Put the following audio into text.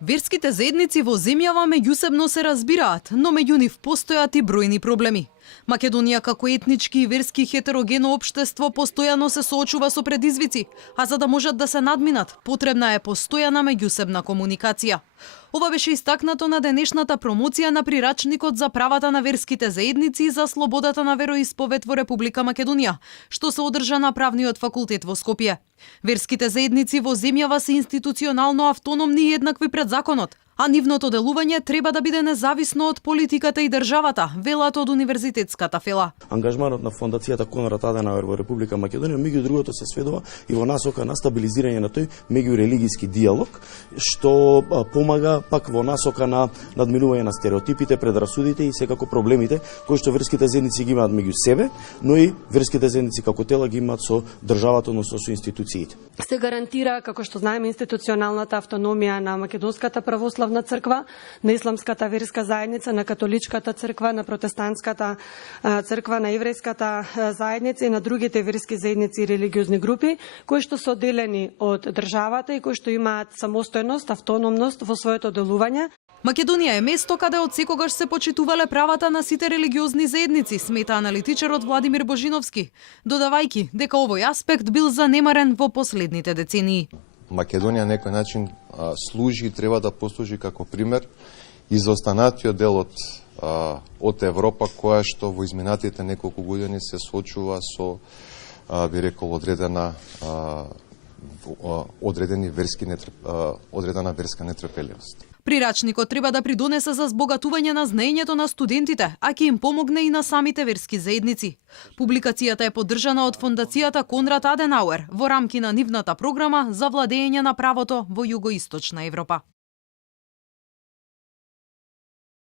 Верските заедници во земјава меѓусебно се разбираат, но меѓу нив постојат и бројни проблеми. Македонија како етнички и верски хетерогено општество постојано се соочува со предизвици, а за да можат да се надминат, потребна е постојана меѓусебна комуникација. Ова беше истакнато на денешната промоција на прирачникот за правата на верските заедници и за слободата на вероисповед во Република Македонија, што се одржа на Правниот факултет во Скопје. Верските заедници во земјава се институционално автономни и еднакви пред законот, а нивното делување треба да биде независно од политиката и државата, велат од универзитетската фела. Ангажманот на фондацијата Конрад Аденауер во Република Македонија меѓу другото се сведува и во насока на стабилизирање на тој меѓурелигиски диалог, што помага пак во насока на надминување на стереотипите, предрасудите и секако проблемите кои што верските заедници ги имаат меѓу себе, но и верските заедници како тела ги имаат со државата, односно со институциите. Се гарантира, како што знаеме, институционалната автономија на Македонската православна црква, на Исламската верска заедница, на Католичката црква, на Протестантската црква, на Еврејската заедница и на другите верски заедници и религиозни групи, кои што се одделени од државата и кои што имаат самостојност, автономност во своето делување. Македонија е место каде од секогаш се почитувале правата на сите религиозни заедници, смета аналитичарот Владимир Божиновски, додавајќи дека овој аспект бил занемарен во последните децении. Македонија на некој начин служи и треба да послужи како пример и за останатиот дел од Европа, која што во изминатите неколку години се соочува со, би рекол, одредена верска нетрпеливост. Прирачникот треба да придонесе за збогатување на знаењето на студентите, а ќе им помогне и на самите верски заедници. Публикацијата е поддржана од фондацијата Конрад Аденауер во рамки на нивната програма за владење на правото во југоисточна Европа.